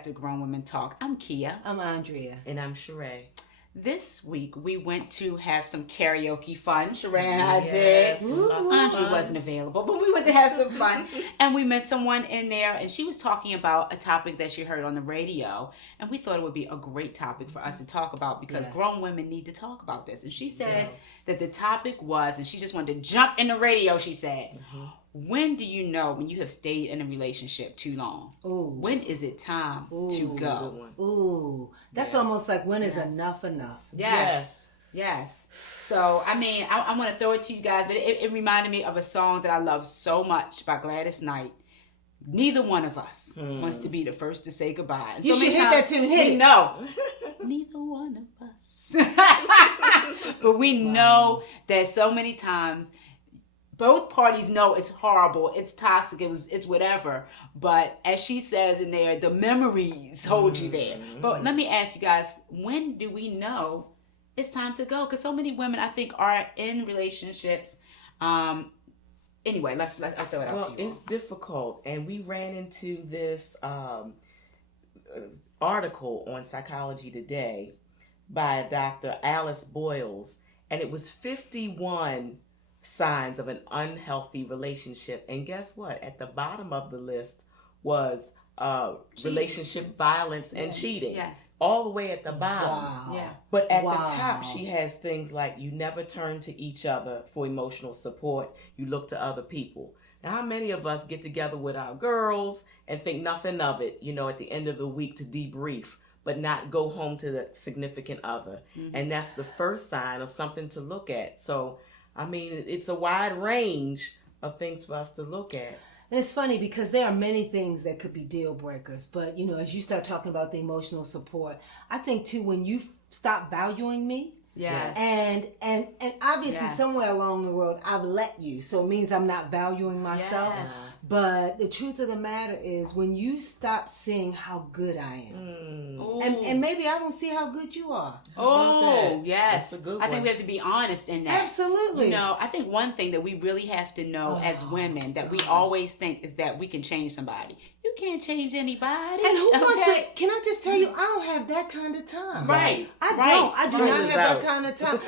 back to Grown Women Talk. I'm Kia. I'm Andrea. And I'm Cheré. This week we went to have some karaoke fun. Cheré and I did. Andrea wasn't available, but we went to have some fun. And we met someone in there, and she was talking about a topic that she heard on the radio. And we thought it would be a great topic for us to talk about because grown women need to talk about this. And she said that the topic was, and she just wanted to jump in the radio, she said, when do you know when you have stayed in a relationship too long? Ooh. When is it time to go? Ooh. That's almost like when is enough enough? Yes. So, I mean, I want to throw it to you guys, but it reminded me of a song that I love so much by Gladys Knight. Neither one of us wants to be the first to say goodbye. And you should hit that tune. Hit it. No. Neither one of us. But we know that so many times both parties know it's horrible, it's toxic, it's whatever. But as she says in there, the memories hold you there. But let me ask you guys, when do we know it's time to go? Because so many women, I think, are in relationships. Anyway, I'll throw it out to you. It's difficult. And we ran into this article on Psychology Today by Dr. Alice Boyles. And it was 51 signs of an unhealthy relationship. And guess what? At the bottom of the list was relationship violence and cheating. Yes. All the way at the bottom. Wow. Yeah. But at the top, she has things like you never turn to each other for emotional support. You look to other people. Now, how many of us get together with our girls and think nothing of it, at the end of the week to debrief, but not go home to the significant other? And that's the first sign of something to look at. So, I mean, it's a wide range of things for us to look at. And it's funny because there are many things that could be deal breakers. But, as you start talking about the emotional support, I think, too, when you stop valuing me, and obviously somewhere along the road, I've let you. So it means I'm not valuing myself. Yes. But the truth of the matter is when you stop seeing how good I am, and maybe I don't see how good you are. Oh, yes. That's a good I think one. we have to be honest in that. Absolutely. I think one thing that we really have to know as women that we always think is that we can change somebody. You can't change anybody. And who wants to? Can I just tell you, I don't have that kind of time. Right. I don't. I do not have that out. kind of time.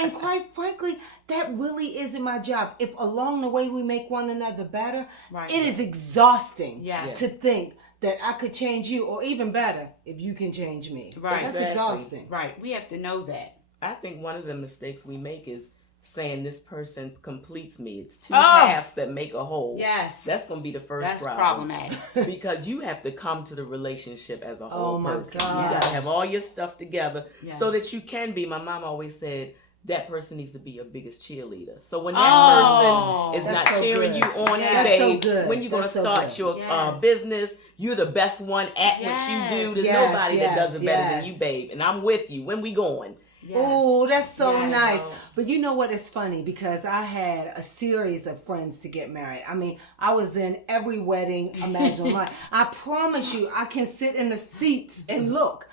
And quite frankly, that really isn't my job. If along the way we make one another better, it is exhausting to think that I could change you, or even better, if you can change me. Right. That's Exactly. exhausting. Right. We have to know that. I think one of the mistakes we make is saying this person completes me. It's two halves that make a whole. Yes. That's going to be the first That's problem. problematic. Because you have to come to the relationship as a whole person. God. You got to have all your stuff together Yes. so that you can be. My mom always said, that person needs to be your biggest cheerleader. So when that person is That's not so cheering good. you on, Yes. hey That's so babe, good. when you're going to That's so start good. your Yes. business, you're the best one at what you do. There's nobody that does it better than you, babe. And I'm with you. When we going? Yes. Oh, that's so Yes. nice. But you know what? It's funny because I had a series of friends to get married. I mean, I was in every wedding imaginable. I promise you, I can sit in the seats and look.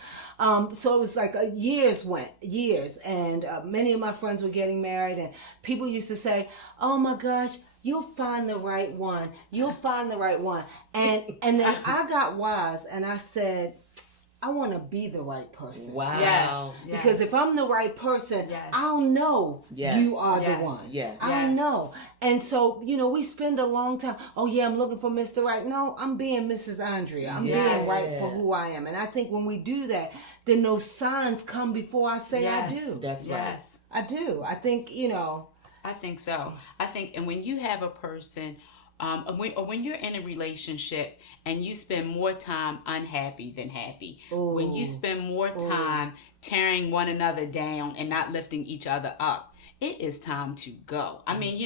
So it was like years, and many of my friends were getting married, and people used to say, "Oh my gosh, you'll find the right one. You'll find the right one." And then I got wise, and I said, I want to be the right person. Wow. Yes. Because if I'm the right person, Yes. I'll know you are the one. Yes. I'll know. And so, we spend a long time, I'm looking for Mr. Right. No, I'm being Mrs. Andrea. I'm being right for who I am. And I think when we do that, then those signs come before I say I do. That's right. Yes. I do. I think, I think so. And when you have a person, when you're in a relationship and you spend more time unhappy than happy, when you spend more time tearing one another down and not lifting each other up, it is time to go. I mean,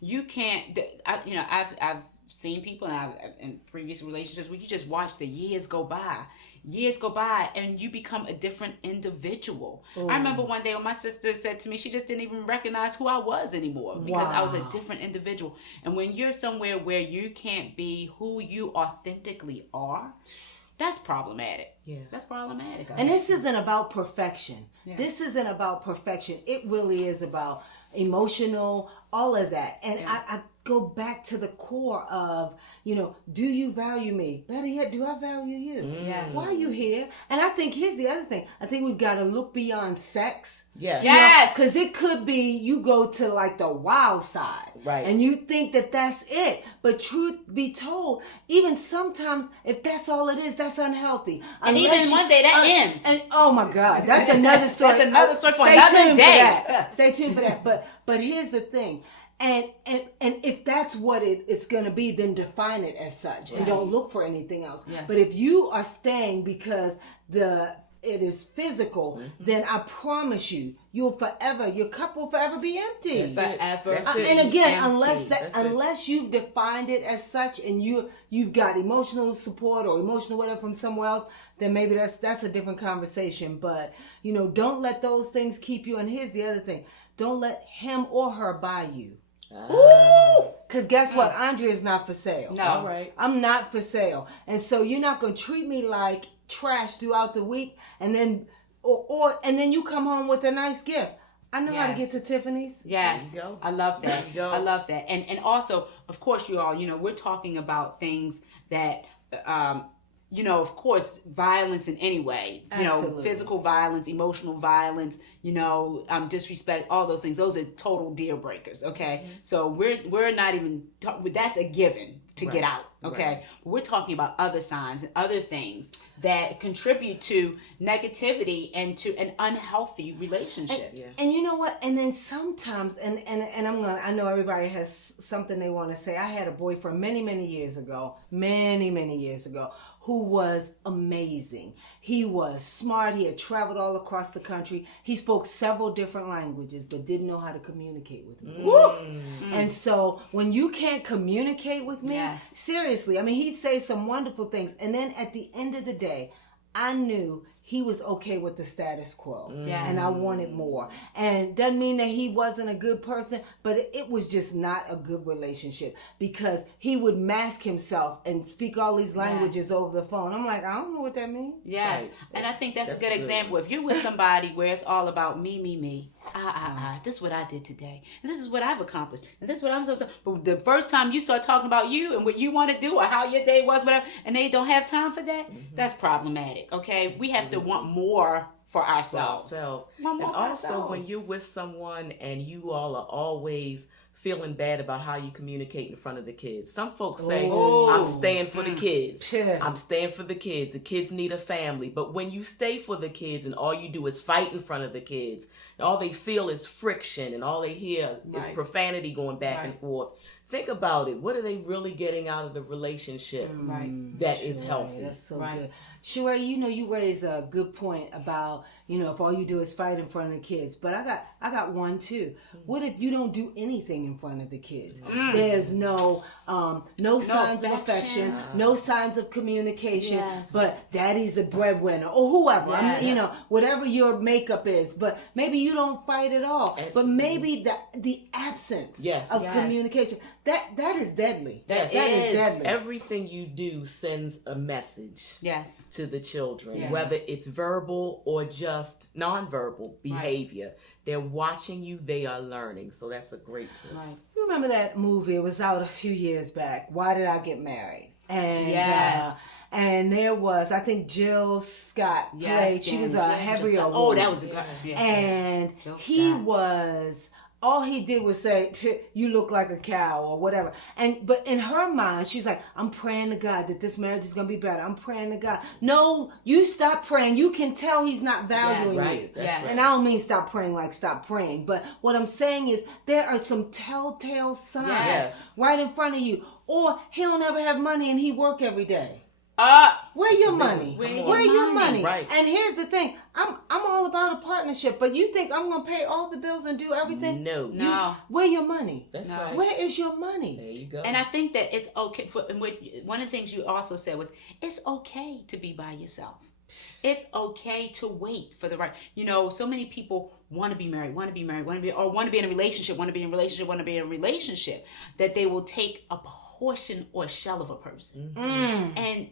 you can't. I've seen people in previous relationships where you just watch the years go by. And you become a different individual. I remember one day when my sister said to me, she just didn't even recognize who I was anymore because I was a different individual. And when you're somewhere where you can't be who you authentically are, that's problematic. Yeah. That's problematic. And this isn't about perfection. Yeah. This isn't about perfection. It really is about emotional, all of that. And I go back to the core of, do you value me? Better yet, do I value you? Yes. Why are you here? And I think here's the other thing. I think we've got to look beyond sex. Yeah. Yes. Because it could be you go to like the wild side. Right. And you think that that's it. But truth be told, even sometimes if that's all it is, that's unhealthy. And even one day that ends. And oh my God, that's another story. That's another story for Stay another tuned day. For that. Stay tuned for that. But here's the thing. And if that's what it's going to be, then define it as such. And don't look for anything else. Yes. But if you are staying because it is physical, then I promise you, your cup will forever be empty. Forever. And again, empty. unless you've defined it as such, and you've got emotional support or emotional whatever from somewhere else, then maybe that's a different conversation. But don't let those things keep you. And here's the other thing: don't let him or her buy you. Because guess what? Andrea is not for sale. No. All right. I'm not for sale. And so you're not going to treat me like trash throughout the week and then and then you come home with a nice gift. I know how to get to Tiffany's. Yes. There you go. I love that. There you go. I love that. And also, of course, you all, we're talking about things that of course, violence in any way, Absolutely. physical violence, emotional violence, disrespect, all those things. Those are total deal breakers. Okay. Mm-hmm. So we're not even, that's a given to get out. Okay. Right. But we're talking about other signs and other things that contribute to negativity and to an unhealthy relationships. And you know what? And then sometimes, and I know everybody has something they want to say. I had a boyfriend many years ago, who was amazing. He was smart. He had traveled all across the country. He spoke several different languages, but didn't know how to communicate with me. And so when you can't communicate with me, seriously, I mean, he'd say some wonderful things. And then at the end of the day, I knew he was okay with the status quo. And I wanted more. And doesn't mean that he wasn't a good person, but it was just not a good relationship because he would mask himself and speak all these languages over the phone. I'm like, I don't know what that means. Yes. Right. And I think that's a good example. If you're with somebody where it's all about me, this is what I did today. And this is what I've accomplished. And this is what I'm so. But the first time you start talking about you and what you want to do or how your day was, whatever, and they don't have time for that, that's problematic. Okay? We have to want more for ourselves. And also when you're with someone and you all are always feeling bad about how you communicate in front of the kids. Some folks say, I'm staying for the kids. I'm staying for the kids. The kids need a family. But when you stay for the kids and all you do is fight in front of the kids, and all they feel is friction and all they hear is profanity going back and forth. Think about it. What are they really getting out of the relationship that is healthy? That's so good. Cheré, you raise a good point about, if all you do is fight in front of the kids. But I got one too. What if you don't do anything in front of the kids? There's no signs of affection, no signs of communication, but daddy's a breadwinner or whoever, whatever your makeup is. But maybe you don't fight at all. Absolutely. But maybe the absence of communication, that is deadly. That is deadly. Everything you do sends a message. Yes. To the children, whether it's verbal or just nonverbal behavior. They're watching you, they are learning. So that's a great tip. You remember that movie? It was out a few years back. Why Did I Get Married? And and there was, I think Jill Scott played. She was a heavier woman. Oh, that was a good. And he was. All he did was say, you look like a cow or whatever. But in her mind, she's like, I'm praying to God that this marriage is going to be better. I'm praying to God. No, you stop praying. You can tell he's not valuing you. And I don't mean stop praying like stop praying. But what I'm saying is there are some telltale signs right in front of you. Or he'll never have money and he work every day. Where your money? Where your money? Right. And here's the thing. I'm all about a partnership, but you think I'm going to pay all the bills and do everything? No. Where your money? That's right. Where is your money? There you go. And I think that it's okay. One of the things you also said was, it's okay to be by yourself. It's okay to wait for the right. So many people want to be married, want to be in a relationship, that they will take a portion or shell of a person. And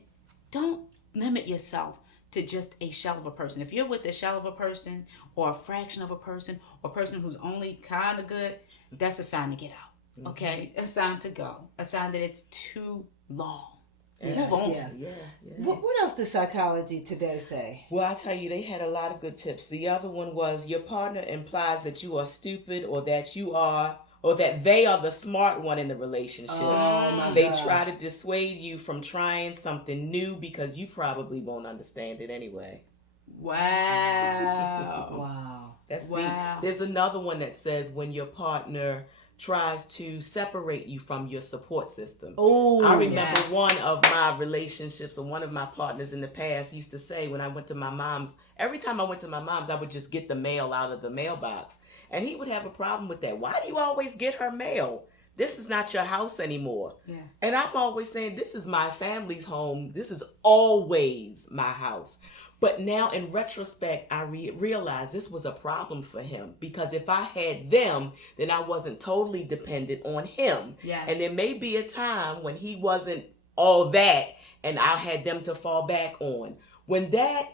don't limit yourself to just a shell of a person. If you're with a shell of a person or a fraction of a person or a person who's only kind of good, that's a sign to get out. Okay, a sign to go. A sign that it's too long. Yes, Move on. yes. Yeah. What else does Psychology Today say? Well, I tell you, they had a lot of good tips. The other one was your partner implies that you are stupid or that they are the smart one in the relationship. Oh my They God. try to dissuade you from trying something new because you probably won't understand it anyway. Wow. Wow. That's Wow. There's another one that says when your partner tries to separate you from your support system. Oh, I remember yes. one of my relationships, or one of my partners in the past used to say when I went to my mom's, every time I went to my mom's, I would just get the mail out of the mailbox. And he would have a problem with that. Why do you always get her mail? This is not your house anymore. Yeah. And I'm always saying, this is my family's home. This is always my house. But now in retrospect, I realized this was a problem for him, because if I had them, then I wasn't totally dependent on him. Yes. And there may be a time when he wasn't all that and I had them to fall back on. When that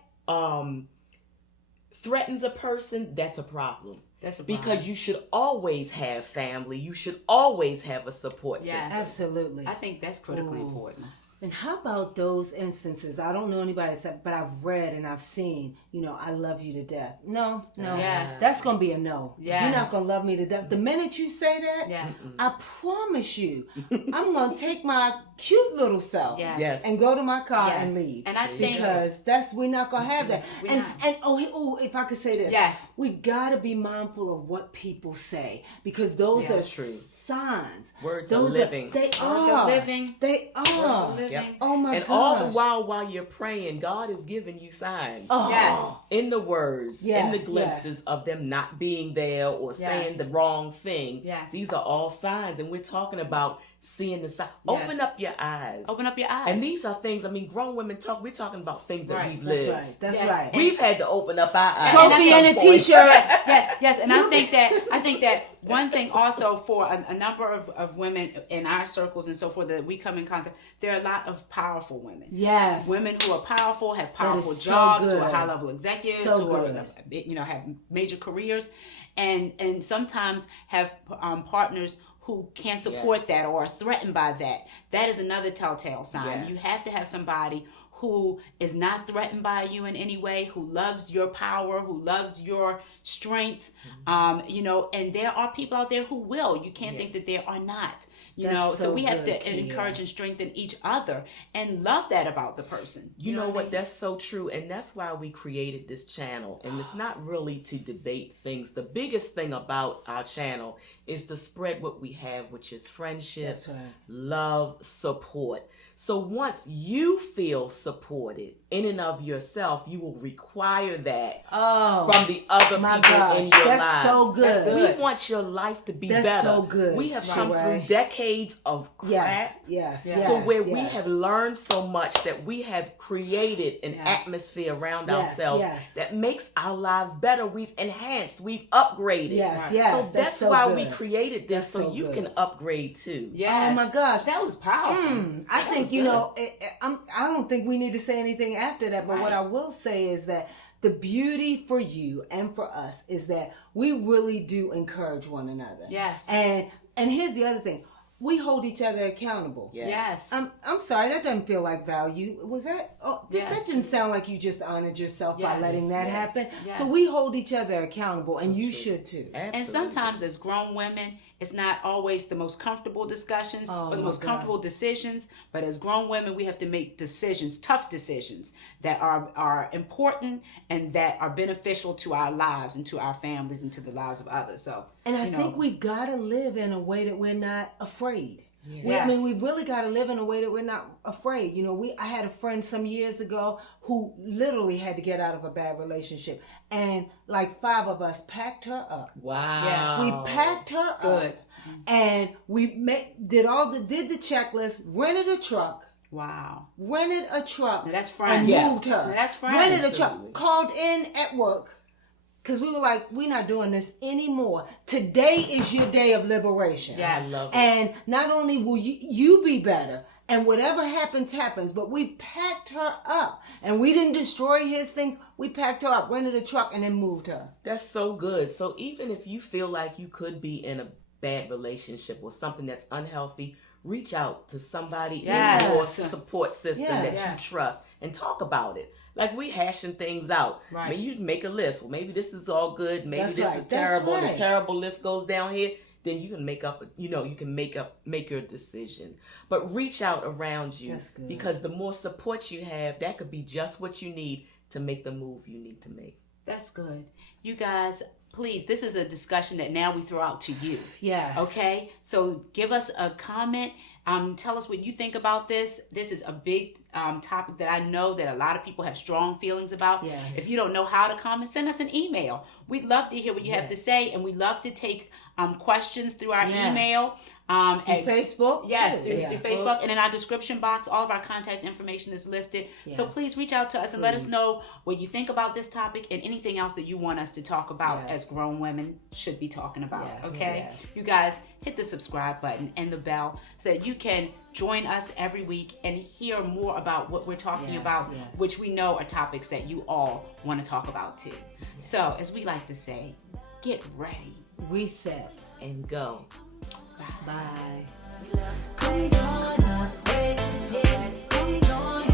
threatens a person, that's a problem. That's a problem. Because you should always have family. You should always have a support Yes. system. absolutely. I think that's critically Ooh. important. And how about those instances? I don't know anybody, but I've read and I've seen, I love you to death. No. Yes. That's going to be a no. Yes. You're not going to love me to death. The minute you say that, Yes. I promise you, I'm going to take my cute little self Yes. Yes. and go to my car Yes. and leave. And I think Because we're not going to have that. We're And, not. if I could say this. Yes. We've got to be mindful of what people say, because those Yes, are true. signs. Words those are living. They Words are. are living. They Words are. are living. Yep. Oh my And gosh. all the while you're praying, God is giving you signs. Oh. Yes. In the words, in Yes, the glimpses of them not being there or saying Yes. the wrong thing. Yes. These are all signs. And we're talking about seeing the sign. Yes. Open up your eyes. Open up your eyes. And these are things, grown women talk, we're talking about things that Right. we've That's lived. right. That's Yes. right. We've had to open up our eyes. Trophy at and a some point. t-shirt. yes. And I think that one thing also for a number of women in our circles and so forth that we come in contact, there are a lot of powerful women. Yes. Women who are powerful, have powerful is so jobs, who good. are high level executives, So who good. are, have major careers, and sometimes have partners who can't support Yes. that or are threatened by that. That is another telltale sign. Yes. You have to have somebody who is not threatened by you in any way, who loves your power, who loves your strength, and there are people out there who will. You can't think that there are not, That's so so we have good, to Kia. encourage and strengthen each other and love that about the person. You know what I what? mean? That's so true. And that's why we created this channel. And it's not really to debate things. The biggest thing about our channel is to spread what we have, which is friendship, That's right. love, support. So once you feel supported in and of yourself, you will require that Oh, from the other my people gosh, in your that's lives. so good. That's good. We want your life to be That's better. so good, We have Cheré. come through decades of crap. yes, Yes. To where we yes. have learned so much that we have created an Yes. atmosphere around Yes, ourselves yes. that makes our lives better. We've enhanced, we've upgraded. Yes, Right. yes. So that's so why good. we created this, That's so so you good. can upgrade too. Yes. Oh my gosh. That was powerful. I That think, was good. I don't think we need to say anything after that, but what Right. I will say is that the beauty for you and for us is that we really do encourage one another. Yes. And here's the other thing. We hold each other accountable. Yes. I'm sorry, that doesn't feel like value. Was that? Oh, Yes. that didn't sound like you just honored yourself by Yes, letting that yes, happen. yes. So we hold each other accountable, and you true. should too. Absolutely. And sometimes as grown women, it's not always the most comfortable discussions Oh, or the my most God. comfortable decisions. But as grown women, we have to make decisions, tough decisions that are important and that are beneficial to our lives and to our families and to the lives of others. So, And I think we've got to live in a way that we're not afraid. I mean, we really got to live in a way that we're not afraid. I had a friend some years ago who literally had to get out of a bad relationship. And like 5 of us packed her up. Wow. We packed her Good. up. And we did the checklist, rented a truck. wow. Rented a truck. Now that's and friends. moved her. Now that's friends. Rented a Absolutely. truck. Called in at work. Because we were like, we're not doing this anymore. Today is your day of liberation. Yes. I love it. And not only will you be better, and whatever happens, but we packed her up. And we didn't destroy his things. We packed her up, rented a truck, and then moved her. That's so good. So even if you feel like you could be in a bad relationship or something that's unhealthy, reach out to somebody Yes. in your support system that Yes. you trust and talk about it. Like we hashing things out. Right. Maybe you make a list. Well, maybe this is all good. Maybe That's this right. is That's terrible. right. The terrible list goes down here. Then you can make your decision. But reach out around you. That's good. Because the more support you have, that could be just what you need to make the move you need to make. That's good. You guys, please, this is a discussion that now we throw out to you. Yes. Okay? So give us a comment. Tell us what you think about this. This is a big topic that I know that a lot of people have strong feelings about. Yes. If you don't know how to comment, send us an email. We'd love to hear what you have to say, and we love to take questions through our Yes. email. And Facebook? Yes, too. through Facebook. And in our description box, all of our contact information is listed. So Yes. please reach out to us and let us know what you think about this topic and anything else that you want us to talk about Yes. as grown women should be talking about. Yes, Okay? yes. You guys, hit the subscribe button and the bell so that you can join us every week and hear more about what we're talking Yes, about, yes. which we know are topics that you all want to talk about too. So, as we like to say, get ready. Reset. And go. Bye. Join us, hey, hey, hey, join